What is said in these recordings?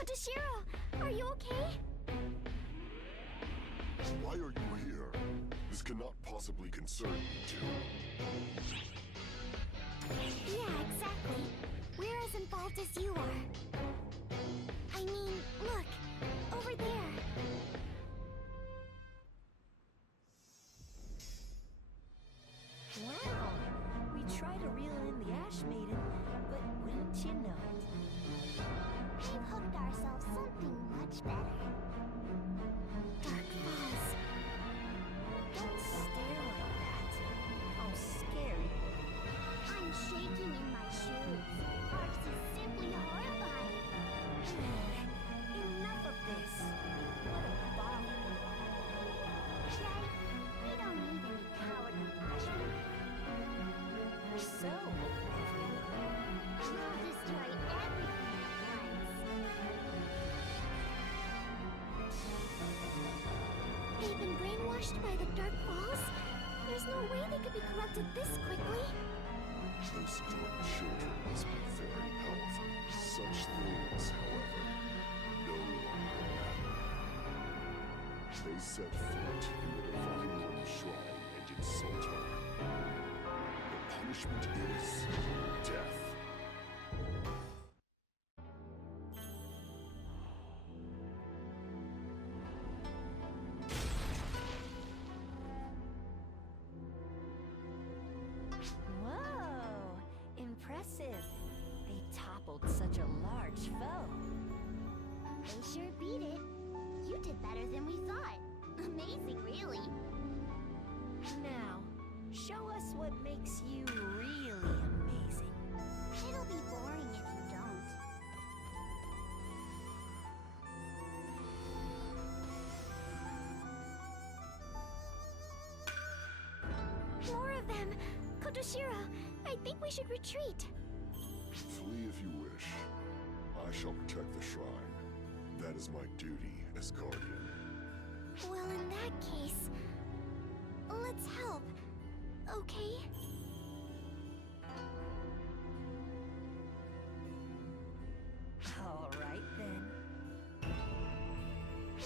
Kotoshiro, are you okay? Why are you here? This cannot possibly concern you two. Yeah, exactly. We're as involved as you are. I mean, look, over there. Wow! We tried to reel in the Ash Maiden, but wouldn't you know it? We've hooked ourselves something much better. Dark Falls. Don't stare like that. How scary. I'm shaking in my shoes. Arx is simply horrifying. Enough of this. What a bother. Right? We don't need any cowardly Ashman. So, We'll destroy everything that runs. They've been brainwashed by the Dark Falls? There's no way they could be corrupted this quickly. Those dark children must be very powerful. Such things, however, no longer matter. They set foot in the divine Lord's shrine and insult her. The punishment is death. whoa! Impressive. They toppled such a large foe. They sure beat it. You did better than we thought. Amazing, really. Now, show us what makes you really amazing. It'll be boring if you don't. More of them! Kotoshiro, I think we should retreat. Flee if you wish. I shall protect the shrine. That is my duty as guardian. Well, in that case, let's help, okay? All right then.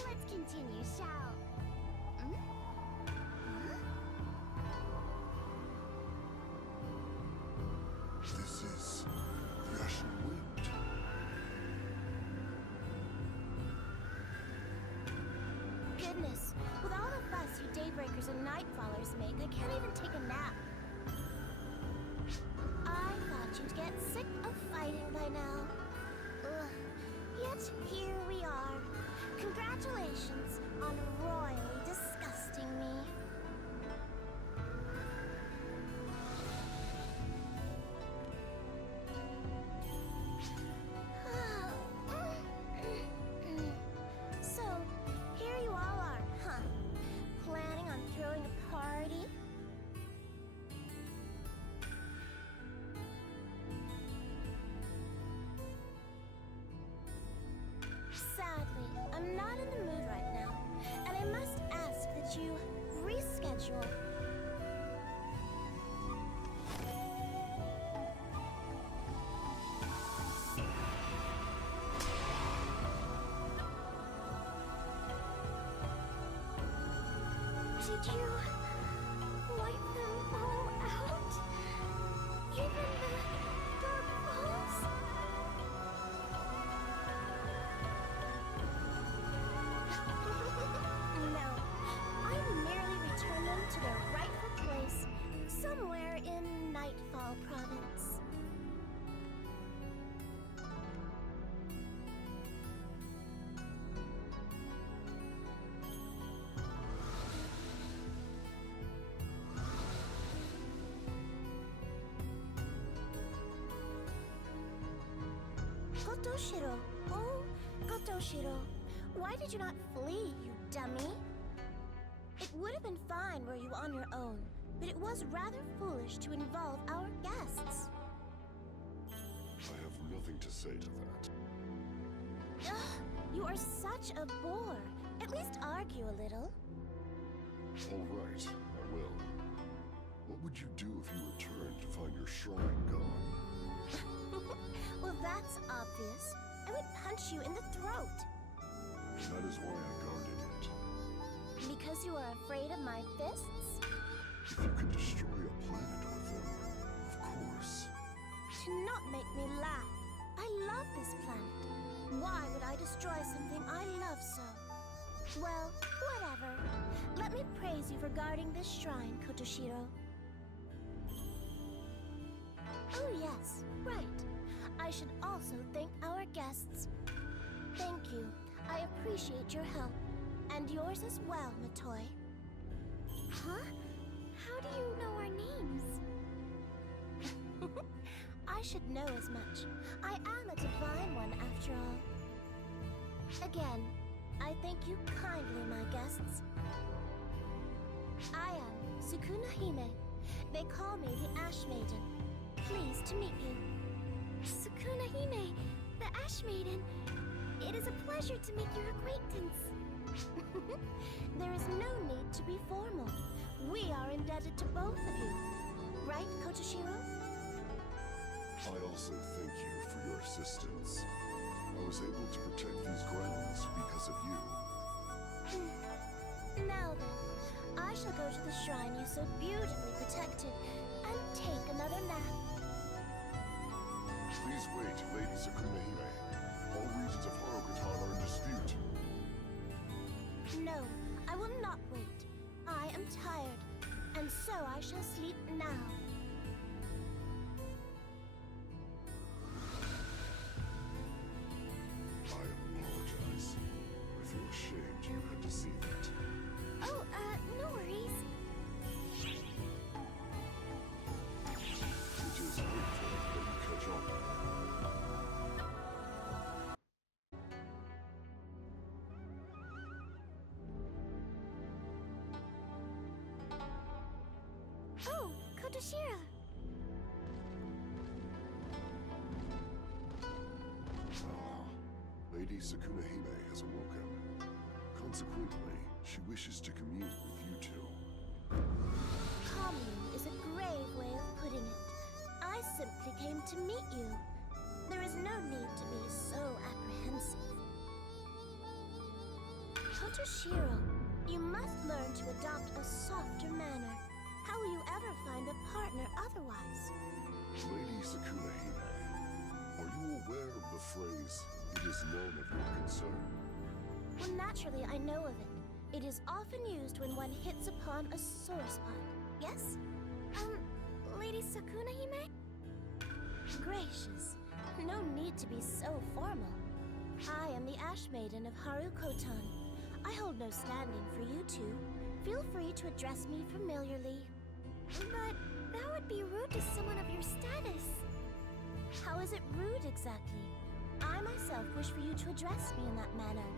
Let's continue, shall... Hmm? Huh? This is the Ashen Wind. Goodness, with all the fuss you Daybreakers and Nightfallers make, I can't even take a nap. I thought you'd get sick of fighting by now. Ugh. Yet here we are. Congratulations on royally disgusting me. So, here you all are, huh? Planning on throwing a party? Sadly, I'm not in the mood right now, and I must ask that you reschedule. Did you wipe them all out? Even the Dark Falls? No, I'm merely returning them to their rightful place, somewhere in Nightfall Province. Kotoshiro, oh, Kotoshiro, why did you not flee, you dummy? It would have been fine were you on your own, but it was rather foolish to involve our guests. I have nothing to say to that. Ugh, you are such a bore. At least argue a little. All right, I will. What would you do if you returned to find your shrine gone? Well, that's obvious. I would punch you in the throat. That is why I guarded it. Because you are afraid of my fists? If you can destroy a planet with them, of course. Do not make me laugh. I love this planet. Why would I destroy something I love so? Well, whatever. Let me praise you for guarding this shrine, Kotoshiro. Oh yes, right. I should also thank our guests. Thank you. I appreciate your help. And yours as well, Matoi. Huh? How do you know our names? I should know as much. I am a divine one, after all. Again, I thank you kindly, my guests. I am Sukuna Hime. They call me the Ash Maiden. Pleased to meet you. Sukuna Hime, the Ash Maiden. It is a pleasure to make your acquaintance. There is no need to be formal. We are indebted to both of you. Right, Kotoshiro? I also thank you for your assistance. I was able to protect these grounds because of you. Now then, I shall go to the shrine you so beautifully protected and take another nap. Please wait, Lady Sukuna Hime. All regions of Harukotan are in dispute. No, I will not wait. I am tired, and so I shall sleep now. I apologize. I feel ashamed you had to see that. Oh, no worries. It is grateful that you catch on. Oh, Kotoshiro. Lady Sukuna Hime has awoken. Consequently, she wishes to commune with you two. Commune is a grave way of putting it. I simply came to meet you. There is no need to be so apprehensive. Kotoshiro, you must learn to adopt a softer manner. How will you ever find a partner otherwise? Lady Sukuna Hime, are you aware of the phrase, "It is none of your concern"? Well, naturally, I know of it. It is often used when one hits upon a sore spot. Yes? Lady Sukuna Hime? Gracious. No need to be so formal. I am the Ash Maiden of Harukotan. I hold no standing for you two. Feel free to address me familiarly. But that would be rude to someone of your status. How is it rude exactly? I myself wish for you to address me in that manner.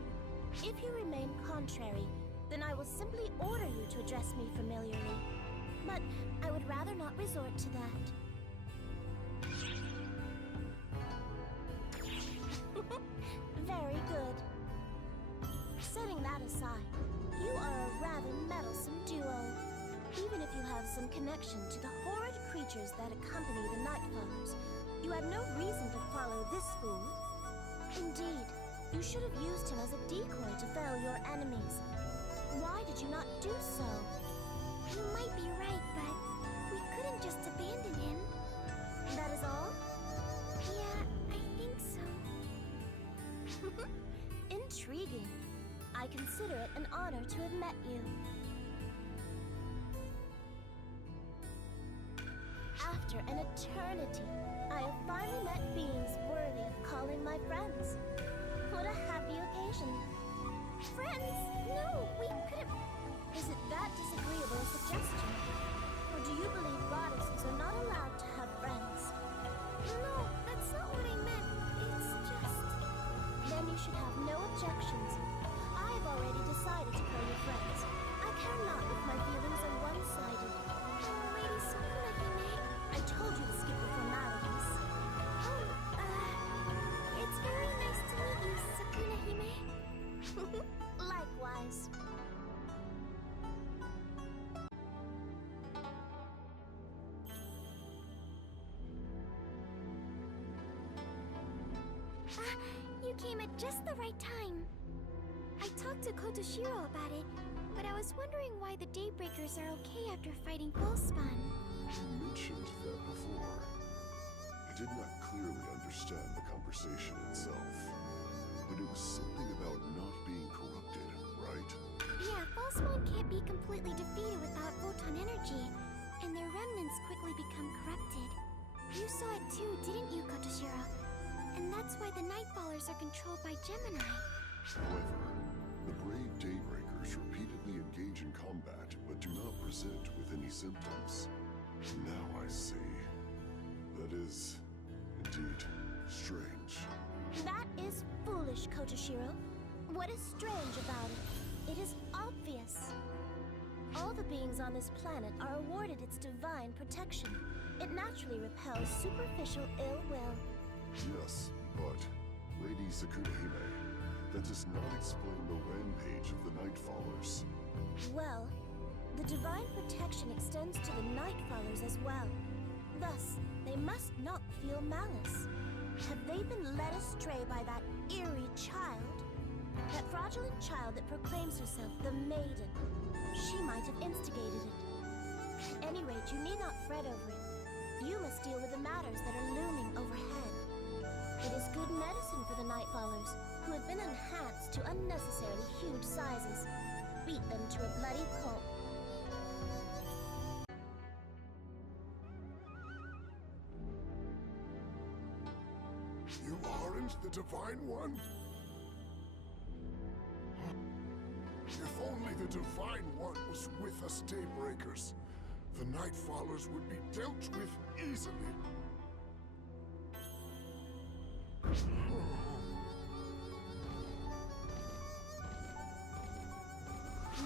If you remain contrary, then I will simply order you to address me familiarly. But I would rather not resort to that. Very good. Setting that aside, you are a rather meddlesome duo. Even if you have some connection to the horrid creatures that accompany the Nightfallers, you had no reason to follow this fool. Indeed, you should have used him as a decoy to fell your enemies. Why did you not do so? You might be right, but we couldn't just abandon him. That is all? Yeah, I think so. Intriguing. I consider it an honor to have met you. After an eternity, I have finally met beings worthy of calling my friends. What a happy occasion. Friends? No, we couldn't. Is it that disagreeable a suggestion? Or do you believe goddesses are not allowed to have friends? No, that's not what I meant. It's just... Then you should have no objections. I have already decided to call you friends. I care not if my feelings are one-sided. Oh, Lady Sukuna Hime. I told you to skip the formalities. It's very nice to meet you, Sukuna Hime. Likewise. came at just the right time. I talked to Kotoshiro about it, but I was wondering why the Daybreakers are okay after fighting Fullspawn. You mentioned that before. I did not clearly understand the conversation itself, but it was something about not being corrupted, right? Yeah, Fullspawn can't be completely defeated without photon energy, and their remnants quickly become corrupted. You saw it too, didn't you, Kotoshiro? And that's why the Nightfallers are controlled by Gemini. However, the brave Daybreakers repeatedly engage in combat, but do not present with any symptoms. Now I see. That is, indeed, strange. That is foolish, Kotoshiro. What is strange about it? It is obvious. All the beings on this planet are awarded its divine protection. It naturally repels superficial ill will. Yes, but, Lady Sakunahime, that does not explain the rampage of the Nightfallers. Well, the divine protection extends to the Nightfallers as well. Thus, they must not feel malice. Have they been led astray by that eerie child? That fraudulent child that proclaims herself the Maiden. She might have instigated it. At any rate, you need not fret over it. You must deal with the matters that are looming overhead. It is good medicine for the Nightfallers, who have been enhanced to unnecessarily huge sizes. Beat them to a bloody pulp. You aren't the Divine One? If only the Divine One was with us Daybreakers, the Nightfallers would be dealt with easily.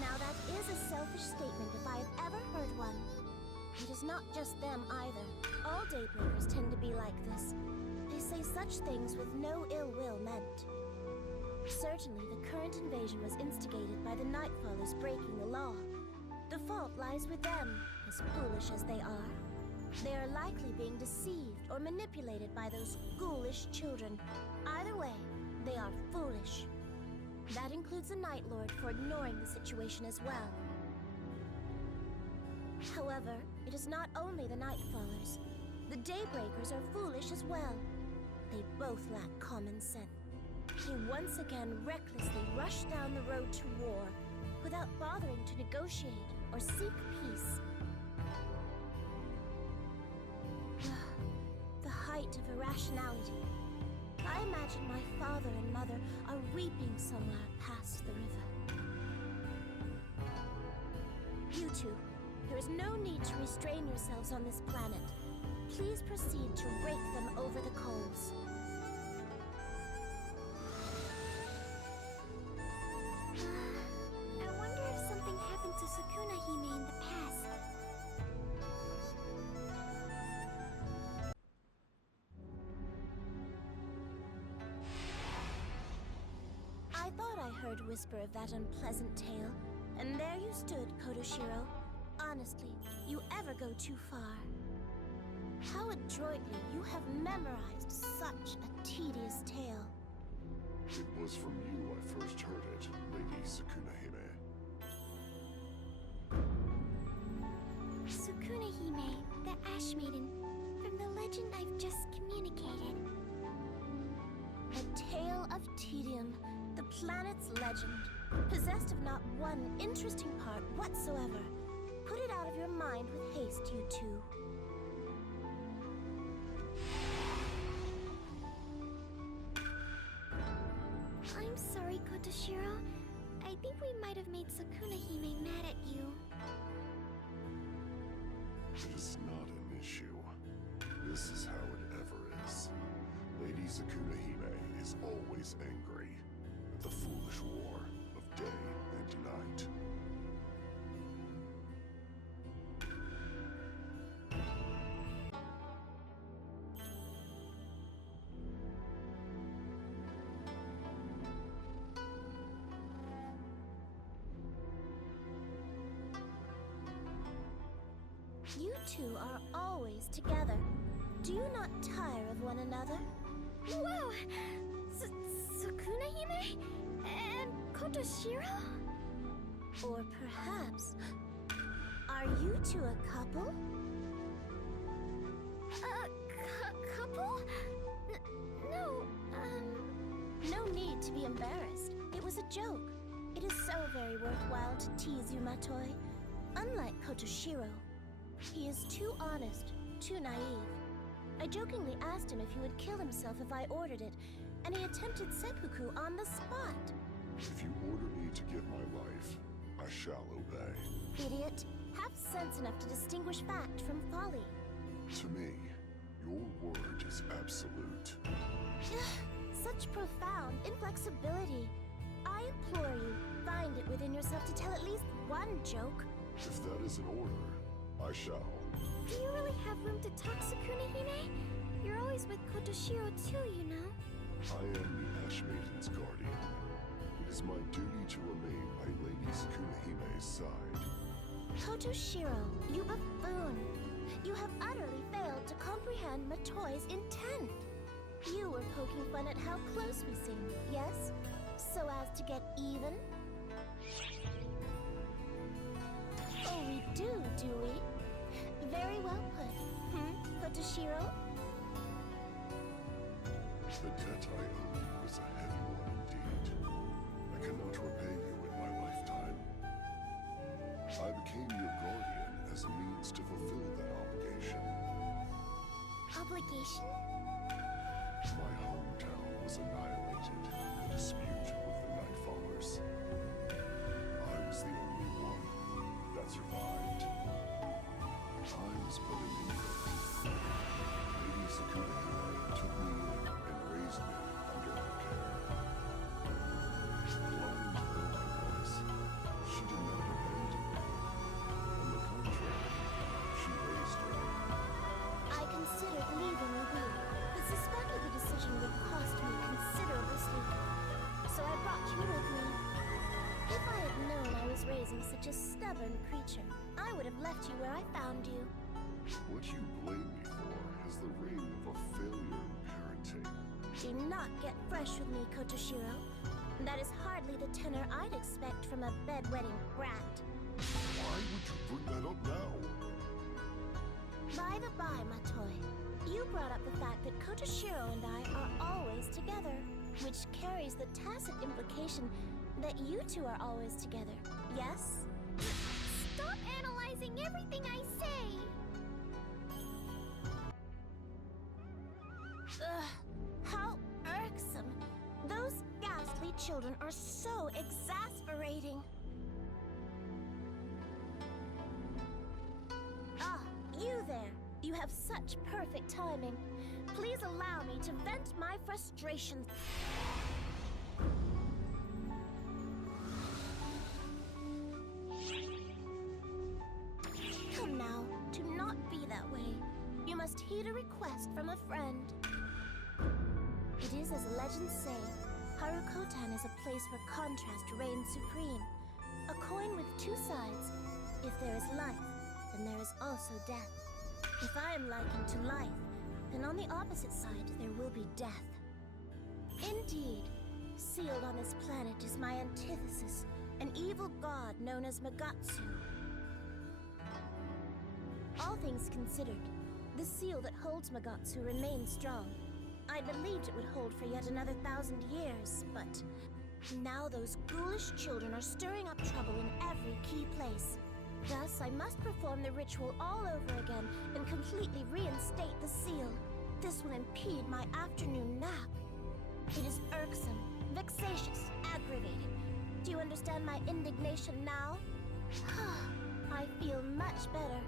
Now that is a selfish statement if I have ever heard one. It is not just them either. All Daybreakers tend to be like this. They say such things with no ill will meant. Certainly, the current invasion was instigated by the Nightfallers breaking the law. The fault lies with them, as foolish as they are. They are likely being deceived or manipulated by those ghoulish children. Either way, they are foolish. That includes the Night Lord for ignoring the situation as well. However, it is not only the Nightfallers. The Daybreakers are foolish as well. They both lack common sense. They once again recklessly rush down the road to war without bothering to negotiate or seek peace. The height of irrationality. I imagine my father and mother are weeping somewhere past the river. You two, there is no need to restrain yourselves on this planet. Please proceed to rake them over the coals. I wonder if something happened to Sakunahime in the past. I thought I heard whisper of that unpleasant tale, and there you stood, Kotoshiro. Honestly, you ever go too far. How adroitly you have memorized such a tedious tale. It was from you I first heard it, Lady Sakunahime. Sakunahime, the Ash Maiden, from the legend I've just communicated. A tale of tedium, the planet's legend, possessed of not one interesting part whatsoever. Put it out of your mind with haste, you two. I'm sorry, Kotoshiro. I think we might have made Sakunahime mad at you. It is not an issue. This is how it ever is. Lady Sakunahime is always angry at the foolish war of day and night. You two are always together. Do you not tire of one another? Whoa! Tsunehime and Kotoshiro? Or perhaps, are you two a couple? Couple? No, no need to be embarrassed. It was a joke. It is so very worthwhile to tease you, Matoi. Unlike Kotoshiro, he is too honest, too naive. I jokingly asked him if he would kill himself if I ordered it, and he attempted seppuku on the spot. If you order me to give my life, I shall obey. Idiot. Have sense enough to distinguish fact from folly. To me, your word is absolute. Such profound inflexibility. I implore you, find it within yourself to tell at least one joke. If that is an order, I shall. Do you really have room to talk, Tsunehime? You're always with Kotoshiro too, you know. I am the Ash Maiden's guardian. It is my duty to remain by Lady Tsunehime's side. Kotoshiro, you buffoon. You have utterly failed to comprehend Matoi's intent. You were poking fun at how close we seem, yes? So as to get even? Oh, we do we? Very well put. Kotoshiro? The debt I owe you is a heavy one indeed. I cannot repay you in my lifetime. I became your guardian as a means to fulfill that obligation. Obligation? My hometown was annihilated in a dispute with the Nightfallers. I was the only one that survived. I was but an infant. Lady Tsukunehime took me in and raised me under her care. Blind though I was, she did not abandon me. On the contrary, she raised me. I considered leaving with you, but suspected the decision would cost me considerable sleep. So I brought you with me. If I had known I was raising such a stubborn creature, I would have left you where I found you. What you blame me for has the ring of a failure in parenting. Do not get fresh with me, Kotoshiro. That is hardly the tenor I'd expect from a bedwetting brat. Why would you bring that up now? By the by, Matoi, you brought up the fact that Kotoshiro and I are always together, which carries the tacit implication that you two are always together, yes? Stop analyzing everything I say! Ugh, how irksome! Those ghastly children are so exasperating! Ah, you there! You have such perfect timing. Please allow me to vent my frustrations. Come now, do not be that way. You must heed a request from a friend. It is as legends say, Harukotan is a place where contrast reigns supreme. A coin with two sides. If there is life, then there is also death. If I am likened to life, then on the opposite side there will be death. Indeed, sealed on this planet is my antithesis, an evil god known as Magatsu. All things considered, the seal that holds Magatsu remains strong. I believed it would hold for yet another 1,000 years, but now those ghoulish children are stirring up trouble in every key place. Thus, I must perform the ritual all over again and completely reinstate the seal. This will impede my afternoon nap. It is irksome, vexatious, aggravating. Do you understand my indignation now? I feel much better.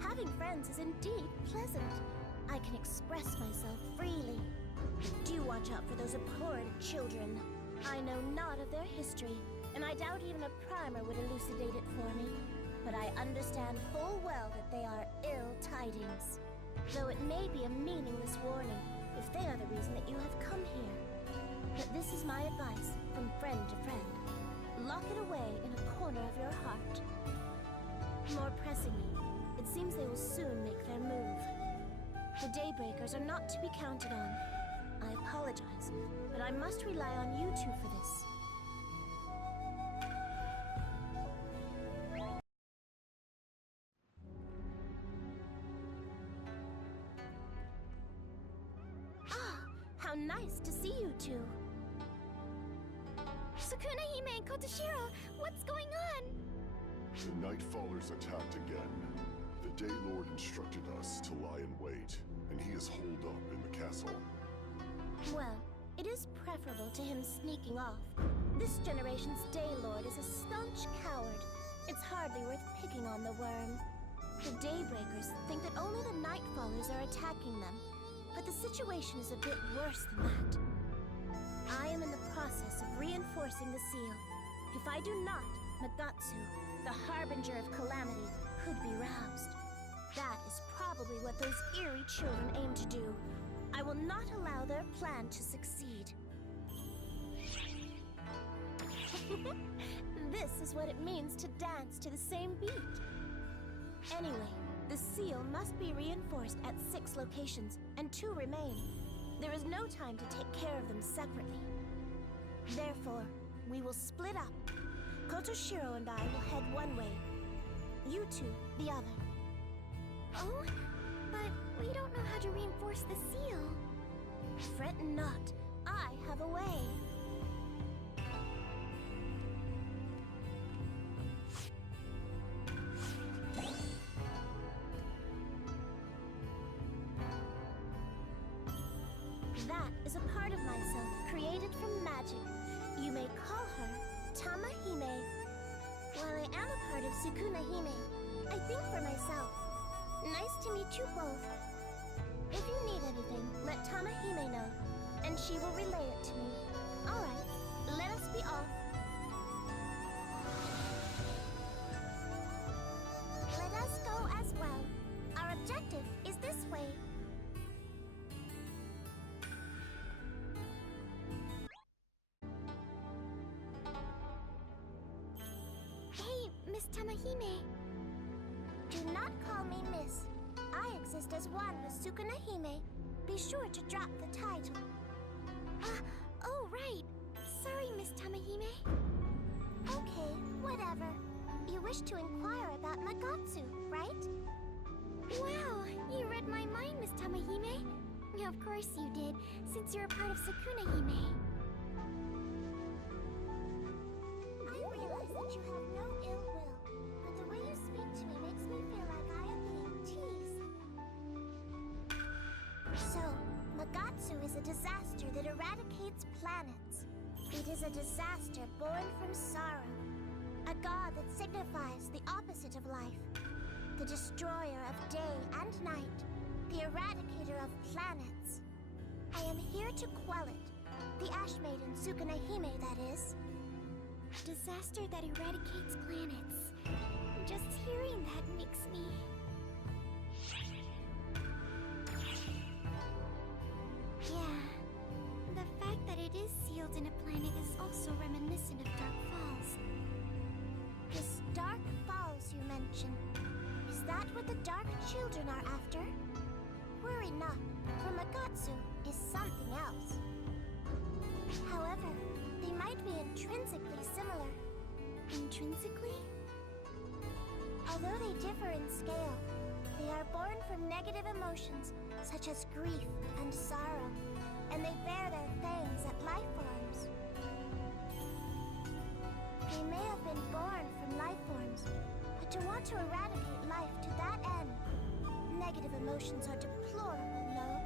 Having friends is indeed pleasant. I can express myself freely. But do watch out for those abhorrent children. I know not of their history, and I doubt even a primer would elucidate it for me. But I understand full well that they are ill tidings. Though it may be a meaningless warning, if they are the reason that you have come here. But this is my advice, from friend to friend. Lock it away in a corner of your heart. More pressingly, it seems they will soon make their move. The Daybreakers are not to be counted on. I've apologize, but I must rely on you two for this. Ah, how nice to see you two. Sukuna Hime and Kotoshiro, what's going on? The Nightfallers attacked again. The Day Lord instructed us to lie in wait, and he is holed up in the castle. Well, it is preferable to him sneaking off. This generation's Daylord is a staunch coward. It's hardly worth picking on the worm. The Daybreakers think that only the Nightfallers are attacking them, but the situation is a bit worse than that. I am in the process of reinforcing the seal. If I do not, Nagatsu, the harbinger of calamity, could be roused. That is probably what those eerie children aim to do. I will not allow their plan to succeed. This is what it means to dance to the same beat. Anyway, the seal must be reinforced at 6 locations, and 2 remain. There is no time to take care of them separately. Therefore, we will split up. Kotoshiro and I will head one way. You two, the other. Oh, but we don't know how to reinforce the seal. Fret not. I have a way. That is a part of myself created from magic. You may call her Tamahime. While I am a part of Sukuna Hime, I think for myself. Nice to meet you both. If you need anything, let Tamahime know, and she will relay it to me. Alright, let us be off. Let us go as well. Our objective is this way. Hey, Miss Tamahime. Do not call me Miss. I exist as one with Sukuna Hime. Be sure to drop the title. Oh, right. Sorry, Miss Tamahime. Okay, whatever. You wish to inquire about Nagatsu, right? Wow, you read my mind, Miss Tamahime. Of course you did, since you're a part of Sukuna Hime. I realize that you have no ill will, but the way you speak to me makes me feel like I am being teased. So, Nagatsu is a disaster that eradicates planets. It is a disaster born from sorrow, a god that signifies the opposite of life, the destroyer of day and night, the eradicator of planets. I am here to quell it. The Ash Maiden Sukuna Hime, that is. Disaster that eradicates planets. Just hearing that makes me... Yeah, the fact that it is sealed in a planet is also reminiscent of Dark Falls. This Dark Falls you mention, is that what the Dark Children are after? Worry not, for Nagatsu is something else. However, they might be intrinsically similar. Intrinsically? Although they differ in scale, they are born from negative emotions such as grief and sorrow, and they bear their fangs at life forms. They may have been born from life forms, but to want to eradicate life to that end, negative emotions are deplorable, no?